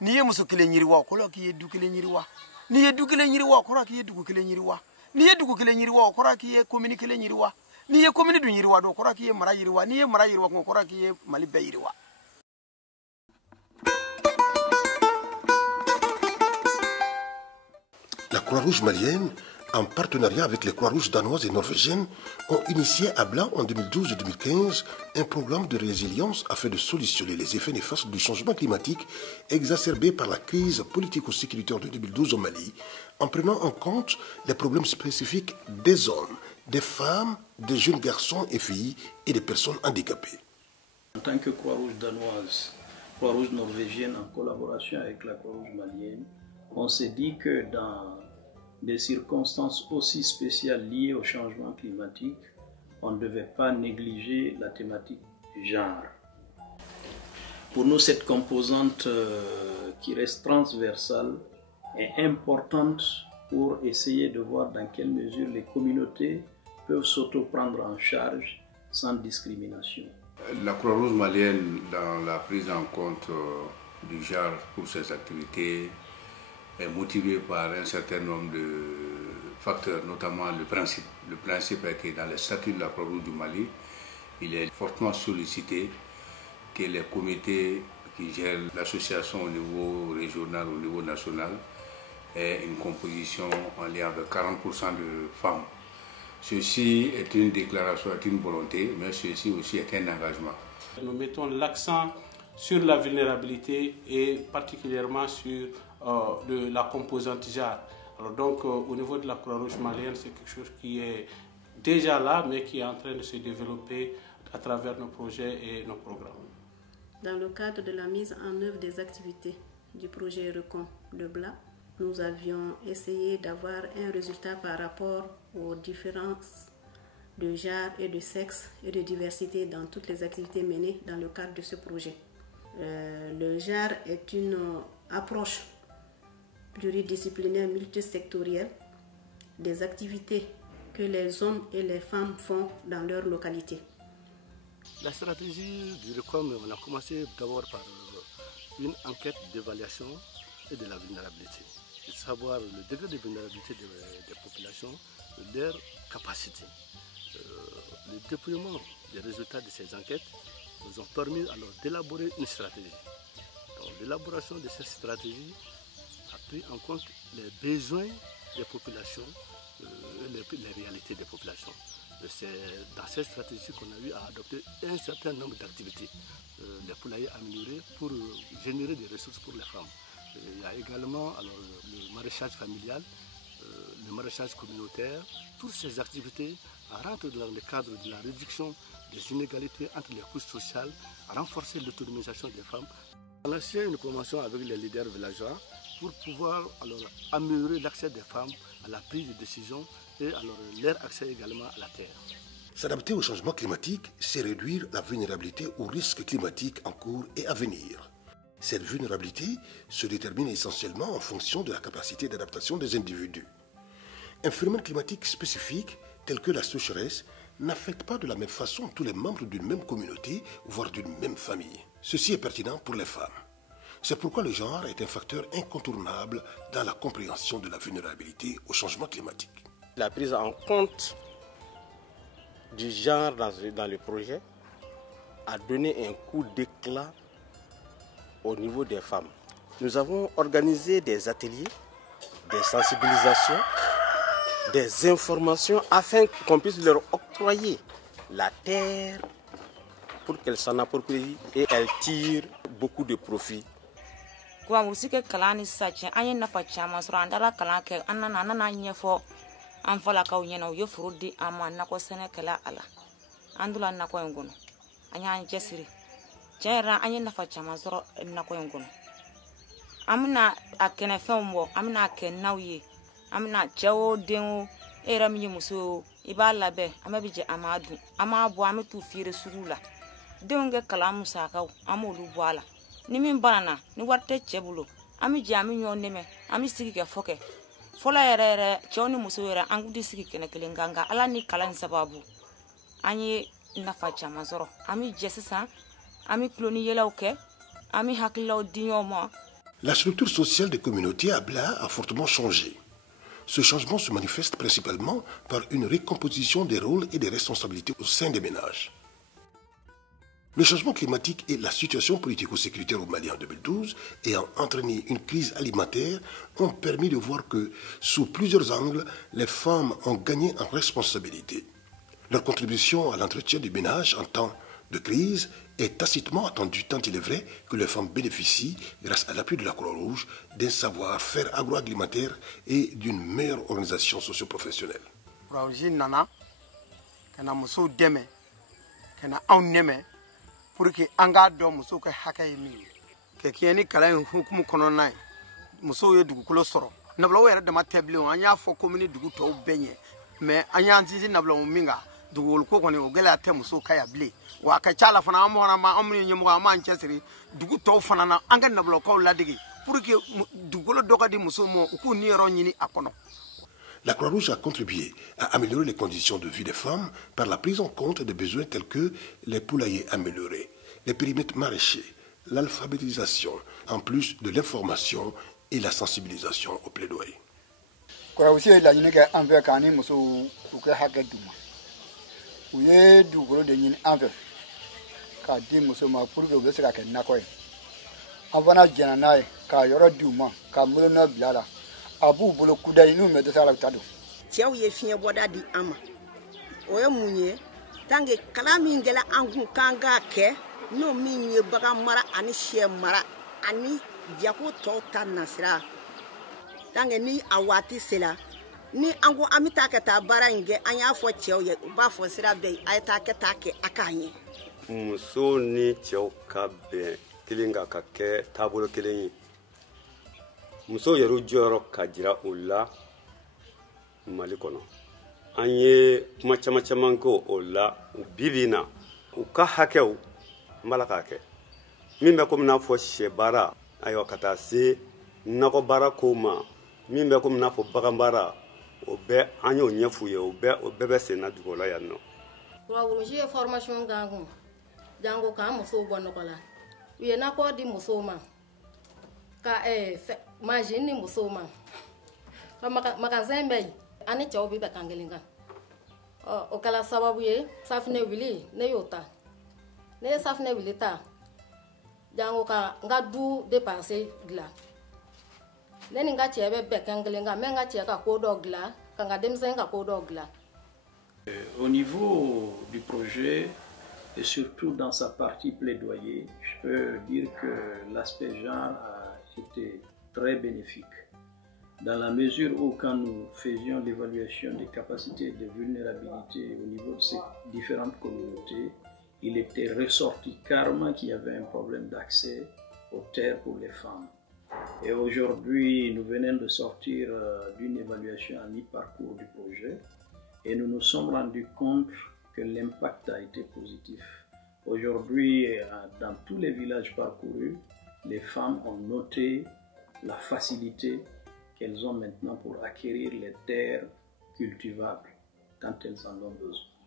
Ni ye muso kelen yiriwa kɔrɔ k'i ye du kelen yiriwa. Ni ye du kelen yiriwa kɔrɔ k'i ye dugu kelen yiriwa. Ni ye dugu kelen yiriwa kɔrɔ k'i ye commune kelen yiriwa. Ni ye commune dun yiriwa do kɔrɔ k'i ye mara yiriwa. Ni ye mara yiriwa kɔrɔ k'i ye Mali bɛɛ yiriwa. La Croix-Rouge malienne, en partenariat avec les Croix-Rouges danoises et norvégiennes, ont initié à Bla en 2012 et 2015 un programme de résilience afin de solutionner les effets néfastes du changement climatique exacerbé par la crise politico-sécuritaire de 2012 au Mali, en prenant en compte les problèmes spécifiques des hommes, des femmes, des jeunes garçons et filles et des personnes handicapées. En tant que Croix-Rouge danoise, Croix-Rouge norvégienne en collaboration avec la Croix-Rouge malienne, on s'est dit que dans des circonstances aussi spéciales liées au changement climatique, on ne devait pas négliger la thématique du genre. Pour nous, cette composante qui reste transversale est importante pour essayer de voir dans quelle mesure les communautés peuvent s'auto-prendre en charge sans discrimination. La Croix-Rouge malienne, dans la prise en compte du genre pour ses activités, est motivée par un certain nombre de facteurs, notamment le principe. Le principe est que dans les statuts de la Croix-Rouge du Mali, il est fortement sollicité que les comités qui gèrent l'association au niveau régional, au niveau national, aient une composition en lien avec 40% de femmes. Ceci est une déclaration, est une volonté, mais ceci aussi est un engagement. Nous mettons l'accent sur la vulnérabilité et particulièrement sur la composante genre. Alors donc au niveau de la Croix-Rouge malienne, c'est quelque chose qui est déjà là, mais qui est en train de se développer à travers nos projets et nos programmes. Dans le cadre de la mise en œuvre des activités du projet RECON de Bla, nous avions essayé d'avoir un résultat par rapport aux différences de genre et de sexe et de diversité dans toutes les activités menées dans le cadre de ce projet. Le genre est une approche pluridisciplinaire multisectorielle des activités que les hommes et les femmes font dans leur localité. La stratégie du RECOM, on a commencé d'abord par une enquête d'évaluation et de la vulnérabilité. De savoir le degré de vulnérabilité des populations, leur capacité. Le déploiement des résultats de ces enquêtes nous ont permis alors d'élaborer une stratégie. L'élaboration de cette stratégie a pris en compte les besoins des populations, les réalités des populations. C'est dans cette stratégie qu'on a eu à adopter un certain nombre d'activités, les poulaillers améliorés pour générer des ressources pour les femmes. Il y a également alors, le maraîchage familial, le maraîchage communautaire. Toutes ces activités rentrent dans le cadre de la réduction des inégalités entre les couches sociales, à renforcer l'autonomisation des femmes. On a signé une convention avec les leaders villageois pour pouvoir alors, améliorer l'accès des femmes à la prise de décision et alors, leur accès également à la terre. S'adapter au changement climatique, c'est réduire la vulnérabilité aux risques climatiques en cours et à venir. Cette vulnérabilité se détermine essentiellement en fonction de la capacité d'adaptation des individus. Un phénomène climatique spécifique, tel que la sécheresse, n'affecte pas de la même façon tous les membres d'une même communauté, voire d'une même famille. Ceci est pertinent pour les femmes. C'est pourquoi le genre est un facteur incontournable dans la compréhension de la vulnérabilité au changement climatique. La prise en compte du genre dans le projet a donné un coup d'éclat au niveau des femmes. Nous avons organisé des ateliers, des sensibilisations, des informations afin qu'on puisse leur octroyer la terre pour qu'elles s'en approprient et elles tirent beaucoup de profit. Amina akene fembo amina akenawiye amina jawo denwo era mi muso ibala be amabije amadu amabu amitu fire sugula denga kala musaka amolu bwala ni min banana ni warte chebulo ami jami nyoneme ami sigi ke foke fola yere choni muso yere angudi sigi kene kelenganga ala ni kala sababu anyi nafa chama zoro ami jesisa ami kloni yelawke ami hakilo dinyomo La structure sociale des communautés à Bla a fortement changé. Ce changement se manifeste principalement par une recomposition des rôles et des responsabilités au sein des ménages. Le changement climatique et la situation politico-sécuritaire au Mali en 2012 ayant entraîné une crise alimentaire ont permis de voir que, sous plusieurs angles, les femmes ont gagné en responsabilité. Leur contribution à l'entretien du ménage en temps de crise est tacitement attendue tant il est vrai que les femmes bénéficient, grâce à l'appui de la Croix-Rouge, d'un savoir-faire agroalimentaire et d'une meilleure organisation socio-professionnelle. Pour que anga do muso ka hakay mi ke kiyani kala hukumu kono nay muso ye dugu kulo soro nabla wo yara dama table on anya fo commune dugu to benye mais anya ntinti nabla mo minga dugu ko koni o gela te muso kaya ble wa ka chala fana amona ma amni nyemu ma nchesiri dugu to fana na anga nabla ko ladigi pour que dugu lo doka di muso mo ku ni ro nyini akono. La Croix-Rouge a contribué à améliorer les conditions de vie des femmes par la prise en compte des besoins tels que les poulaillers améliorés, les périmètres maraîchers, l'alphabétisation, en plus de l'information et la sensibilisation au plaidoyer. Abu bolo kuday nu me dosala tado ciew ye fien boda di ama o ye munye tange kala min gela angu kanga ke no minye baga mara ani she mara ani jako to tanasira tange ni awati sela ni angu amita ka ta bara nge anya fo ciew ye ba fo sira be ayta ka ta ke akanye muso ni ciew ka be kilinga ka ke tabolo kilingi muso yɛrɛ jɔyɔrɔ ka jira o la Mali kɔnɔ an ye kuma caman kɛ o la bibi na u ka hakɛw n bala k'a kɛ min bɛ komi n'a fɔ sɛ baara ayiwa ka taa se nakɔ baara ko ma min bɛ komi n'a fɔ bagan baara o bɛɛ an y'o ɲɛf'u ye o bɛɛ bɛ sen na dugu la yan nɔ. Croix-Rouge ye formation k'an kun jango k'an musow bɔ nɔgɔ la u ye nakɔ di musow ma ka majin ni muso ma magazin bɛ ani cɛw bɛ kan kelen kan o kɛla sababu ye safinɛ wili ne y'o ta ne ye safinɛ wili ta jango ka n ka du dépenser dilan ne ni n ka cɛ bɛ kan kelen kan n bɛ n ka cɛ ka ko dɔ dilan ka n ka denmisɛn ka ko dɔ dilan. Au niveau du projet et surtout dans sa partie plaidoyer, je peux dire que l'aspect genre a été très bénéfique, dans la mesure où quand nous faisions l'évaluation des capacités de vulnérabilité au niveau de ces différentes communautés, il était ressorti carrément qu'il y avait un problème d'accès aux terres pour les femmes. Et aujourd'hui, nous venons de sortir d'une évaluation à mi-parcours du projet et nous nous sommes rendus compte que l'impact a été positif. Aujourd'hui, dans tous les villages parcourus, les femmes ont noté la facilité qu'elles ont maintenant pour acquérir les terres cultivables quand elles en ont besoin.